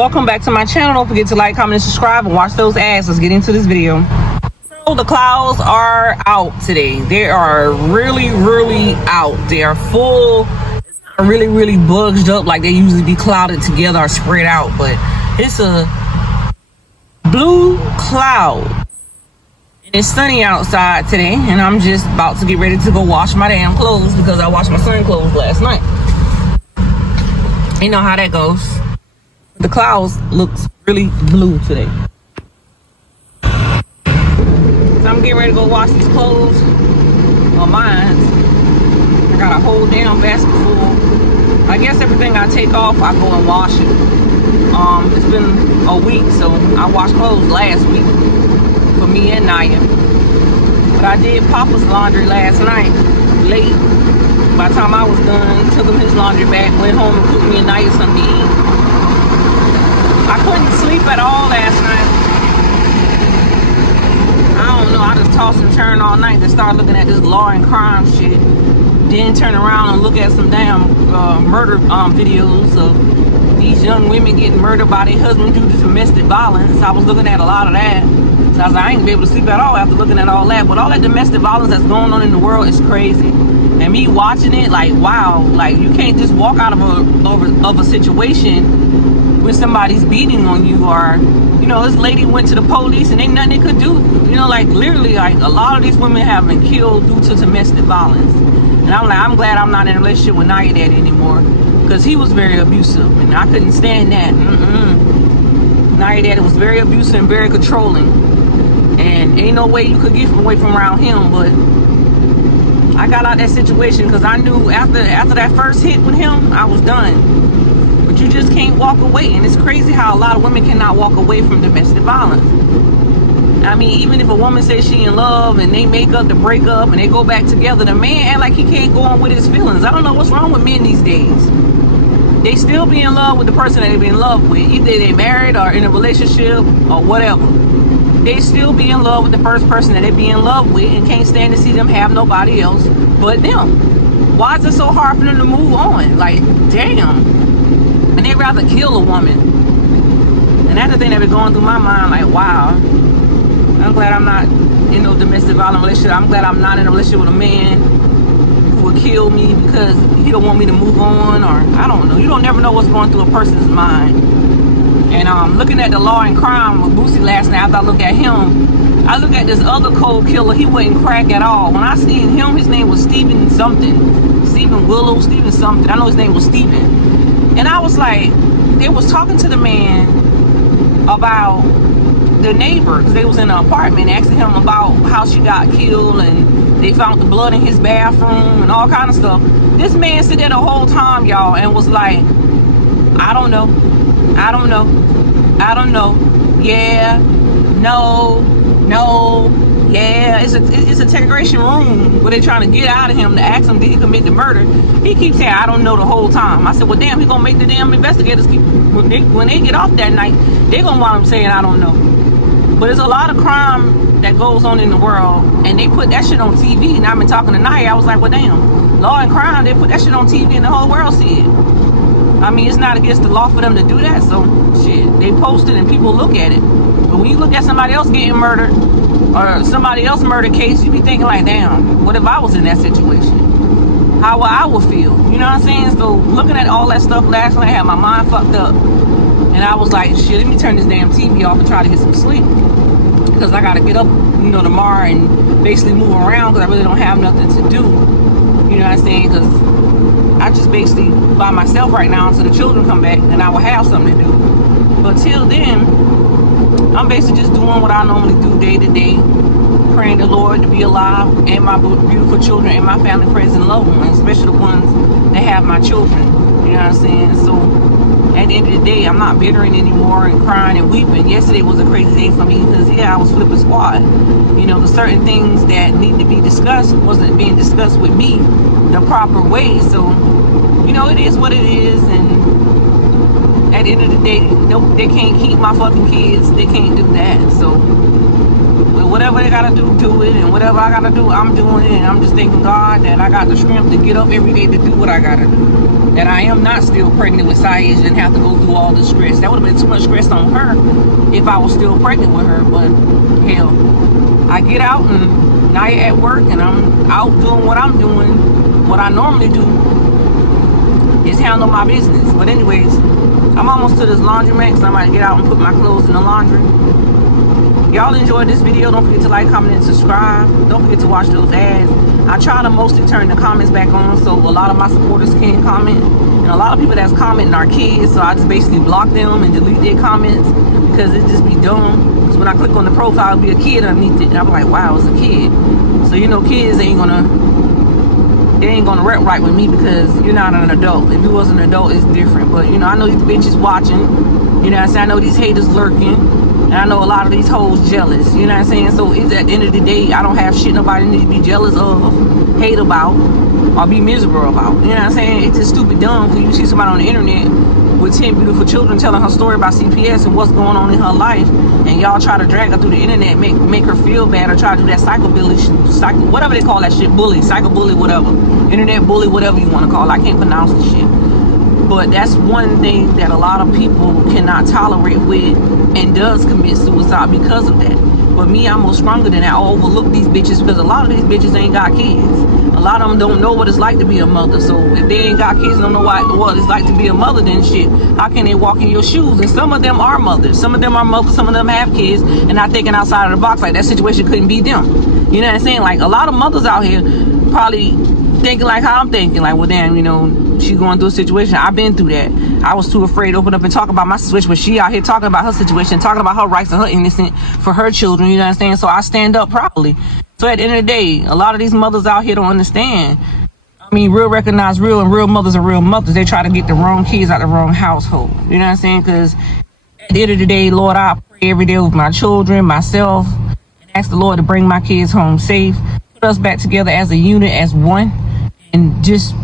Welcome back to my channel. Don't forget to like, comment, and subscribe, and watch those ads. Let's get into this video. So the clouds are out today. They are really out. They are full, really bugged up like they usually be clouded together or spread out, but it's a blue cloud. And it's sunny outside today, and I'm just about to get ready to go wash my damn clothes because I washed my son's clothes last night. You know how that goes. The clouds looks really blue today. So I'm getting ready to go wash these clothes on mine. I got a whole damn basket full. I guess everything I take off, I go and wash it. It's been a week, so I washed clothes last week for me and Naya. But I did Papa's laundry last night, late. By the time I was done, took him his laundry bag, went home and cooked me and Naya something to eat. I couldn't sleep at all last night. I don't know, I just tossed and turned all night to start looking at this law and crime shit. Then turn around and look at some damn murder videos of these young women getting murdered by their husband due to domestic violence. I was looking at a lot of that. So I was like, I ain't gonna be able to sleep at all after looking at all that. But all that domestic violence that's going on in the world is crazy. And me watching it, like, wow, like you can't just walk out of a situation when somebody's beating on you, or, you know, this lady went to the police and ain't nothing they could do. You know, like literally, like a lot of these women have been killed due to domestic violence. And I'm like, I'm glad I'm not in a relationship with Naya Daddy anymore, because he was very abusive and I couldn't stand that. Naya Daddy was very abusive and very controlling, and ain't no way you could get away from around him. But I got out that situation because I knew after that first hit with him, I was done. But you just can't walk away, and it's crazy how a lot of women cannot walk away from domestic violence. I mean, even if a woman says she in love and they make up to break up and they go back together, the man act like he can't go on with his feelings. I don't know what's wrong with men these days. They still be in love with the person that they be in love with, either they married or in a relationship or whatever. They still be in love with the first person that they be in love with and can't stand to see them have nobody else but them. Why is it so hard for them to move on? Like, damn. And they'd rather kill a woman. And that's the thing that been going through my mind, like, wow. I'm glad I'm not in no domestic violence relationship. I'm glad I'm not in a relationship with a man who would kill me because he don't want me to move on, or I don't know. You don't never know what's going through a person's mind. And looking at the law and crime with Boosie last night, after I look at him, I look at this other cold killer. He wasn't crack at all. When I seen him, his name was Stephen something. Stephen Willow, Stephen something. I know his name was Stephen. And I was like, they was talking to the man about the neighbor, because they was in an apartment, asking him about how she got killed, and they found the blood in his bathroom and all kind of stuff. This man stood there the whole time, y'all, and was like, I don't know, yeah, no, yeah. It's a integration room where they trying to get out of him to ask him did he commit the murder. He keeps saying I don't know the whole time. I said, well, damn, he gonna make the damn investigators keep, when they get off that night, they gonna want him saying I don't know. But there's a lot of crime that goes on in the world, and they put that shit on TV. And I've been talking to Naya, I was like, well, damn, law and crime, they put that shit on TV and the whole world see it. I mean, it's not against the law for them to do that, so shit, they post it and people look at it. But when you look at somebody else getting murdered, or somebody else murder case, you be thinking like, damn, what if I was in that situation? How I would feel, you know what I'm saying? So looking at all that stuff last night, I had my mind fucked up. And I was like, shit, let me turn this damn TV off and try to get some sleep. Because I got to get up, you know, tomorrow and basically move around because I really don't have nothing to do. You know what I'm saying? Because I just basically by myself right now until the children come back and I will have something to do. But till then, I'm basically just doing what I normally do day to day, praying the Lord to be alive, and my beautiful children and my family, friends, and loved ones, especially the ones that have my children. You know what I'm saying? So at the end of the day, I'm not bittering anymore and crying and weeping. Yesterday was a crazy day for me because, yeah, I was flipping squad. You know, the certain things that need to be discussed wasn't being discussed with me the proper way. So, you know, it is what it is, and at the end of the day, they can't keep my fucking kids. They can't do that. So whatever they gotta do it, and whatever I gotta do, I'm doing it. And I'm just thanking God that I got the strength to get up every day to do what I gotta do. That I am not still pregnant with Sage and have to go through all the stress. That would have been too much stress on her if I was still pregnant with her. But hell, I get out and now you're at work and I'm out doing what I'm doing. What I normally do is handle my business. But anyways, I'm almost to this laundromat because I might get out and put my clothes in the laundry. Y'all enjoyed this video. Don't forget to like, comment, and subscribe. Don't forget to watch those ads. I try to mostly turn the comments back on so a lot of my supporters can comment. And a lot of people that's commenting are kids, so I just basically block them and delete their comments because it just be dumb. Because when I click on the profile, it'll be a kid underneath it. And I'm like, wow, it's a kid. So you know kids ain't gonna rep right with me because you're not an adult. If you was an adult, it's different. But you know, I know these bitches watching. You know what I'm saying? I know these haters lurking. And I know a lot of these hoes jealous, you know what I'm saying? So it's at the end of the day, I don't have shit nobody needs to be jealous of, hate about, or be miserable about. You know what I'm saying? It's just stupid dumb for you to see somebody on the internet with 10 beautiful children telling her story about CPS and what's going on in her life, and y'all try to drag her through the internet, make her feel bad, or try to do that whatever they call that shit, bully, psycho bully, whatever. Internet bully, whatever you want to call it. I can't pronounce the shit. But that's one thing that a lot of people cannot tolerate with and does commit suicide because of that. But me, I'm more stronger than that. I overlook these bitches because a lot of these bitches ain't got kids. A lot of them don't know what it's like to be a mother. So if they ain't got kids and don't know what it's like to be a mother, then shit, how can they walk in your shoes? And some of them are mothers. Some of them are mothers. Some of them have kids and not thinking outside of the box. Like that situation couldn't be them. You know what I'm saying? Like a lot of mothers out here probably thinking like how I'm thinking. Like, well, damn, you know, she's going through a situation. I've been through that. I was too afraid to open up and talk about my situation, but she out here talking about her situation, talking about her rights and her innocence for her children, you know what I'm saying? So I stand up properly. So at the end of the day, a lot of these mothers out here don't understand. I mean, real recognize real, and real mothers are real mothers. They try to get the wrong kids out the wrong household. You know what I'm saying? Because at the end of the day, Lord, I pray every day with my children, myself, and ask the Lord to bring my kids home safe, put us back together as a unit, as one, and just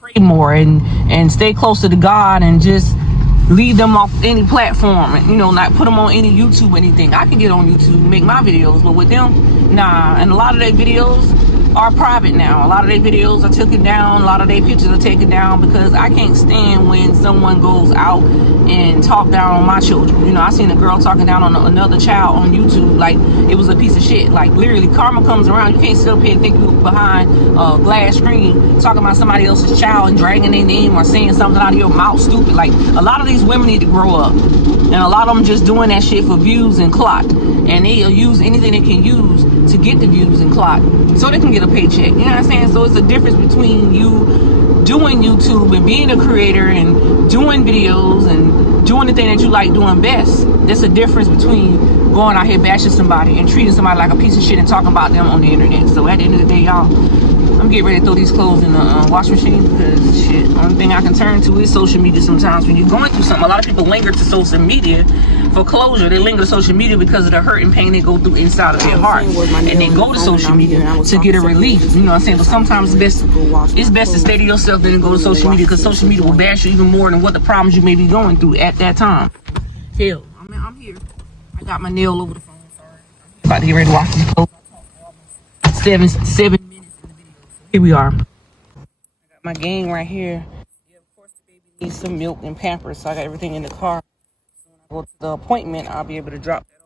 pray more and stay closer to God and just leave them off any platform and, you know, not put them on any YouTube or anything. I can get on YouTube and make my videos, but with them, nah. And a lot of their videos are private now. A lot of their videos are taken down. A lot of their pictures are taken down because I can't stand when someone goes out and talk down on my children. You know, I seen a girl talking down on another child on YouTube like it was a piece of shit. Like literally, karma comes around. You can't sit up here and think you behind a glass screen talking about somebody else's child and dragging their name or saying something out of your mouth stupid. Like a lot of these women need to grow up, and a lot of them just doing that shit for views and clout, and they'll use anything they can use to get the views and clout so they can get a paycheck. You know what I'm saying? So it's a difference between you doing YouTube and being a creator and doing videos and doing the thing that you like doing best. There's a difference between going out here bashing somebody and treating somebody like a piece of shit and talking about them on the internet. So at the end of the day, y'all, I'm getting ready to throw these clothes in the wash machine because shit, only thing I can turn to is social media sometimes. When you're going through something, a lot of people linger to social media for closure. They linger to social media because of the hurt and pain they go through inside of their heart. And they go to social media to get a relief. You know what I'm saying? But sometimes it's best to stay to yourself than to go to social media because social media will bash you even more than what the problems you may be going through at that time. Hell, I'm here. I got my nail over the phone. Sorry. About to get ready to wash these clothes. 7 minutes in the video. Here we are. I got my gang right here. Yeah, of course the baby needs some milk and Pampers, so I got everything in the car. So when I go to the appointment, I'll be able to drop that off.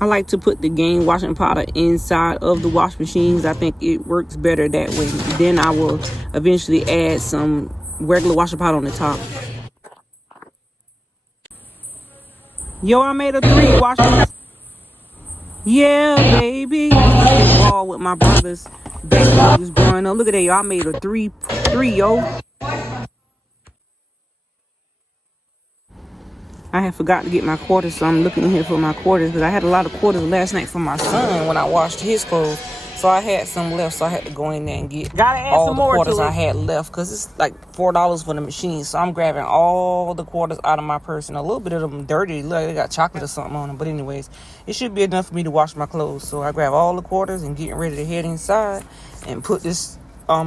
I like to put the Gain washing powder inside of the wash machines. I think it works better that way. Then I will eventually add some regular washing powder on the top. Yo, I made a 3 washing. Yeah, baby. I used to ball with my brothers back when I was growing up. Look at that, yo. I made a 3, yo. I had forgot to get my quarters, so I'm looking in here for my quarters because I had a lot of quarters last night for my son when I washed his clothes. So I had some left, so I had to go in there and get Gotta add all some the more quarters to it. I had left, because it's like $4 for the machine. So I'm grabbing all the quarters out of my purse, and a little bit of them dirty. Look, they got chocolate or something on them. But anyways, it should be enough for me to wash my clothes. So I grab all the quarters and getting ready to head inside and put this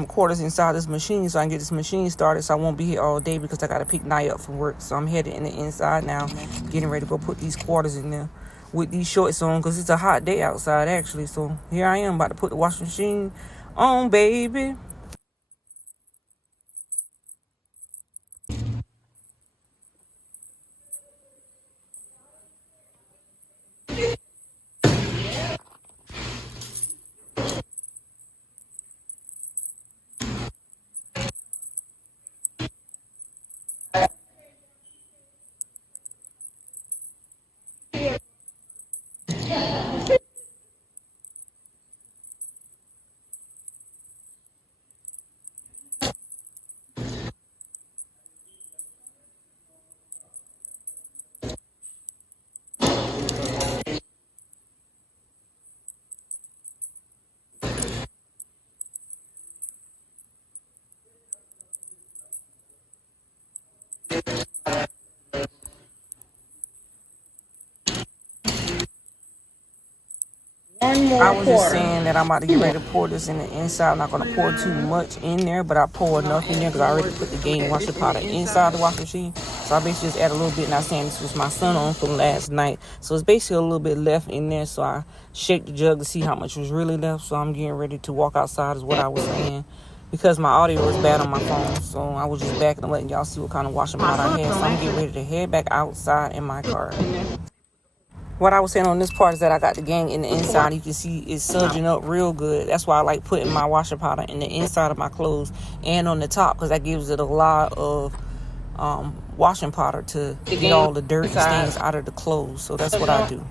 quarters inside this machine so I can get this machine started, so I won't be here all day because I got to pick Nia up from work. So I'm headed in the inside now, getting ready to go put these quarters in there with these shorts on, because it's a hot day outside actually. So here I am about to put the washing machine on, baby. I was just saying that I'm about to get ready to pour this in the inside. I'm not going to pour too much in there, but I pour enough in there because I already put the Gain washer powder inside the washing machine. So I basically just add a little bit. Not saying this was my son on from last night. So it's basically a little bit left in there. So I shake the jug to see how much was really left. So I'm getting ready to walk outside is what I was saying, because my audio was bad on my phone. So I was just backing and letting y'all see what kind of washing powder I had. So I'm getting ready to head back outside in my car. What I was saying on this part is that I got the Gain in the inside. You can see it's surging up real good. That's why I like putting my washing powder in the inside of my clothes and on the top, because that gives it a lot of washing powder to get all the dirt and stains out of the clothes. So that's what I do.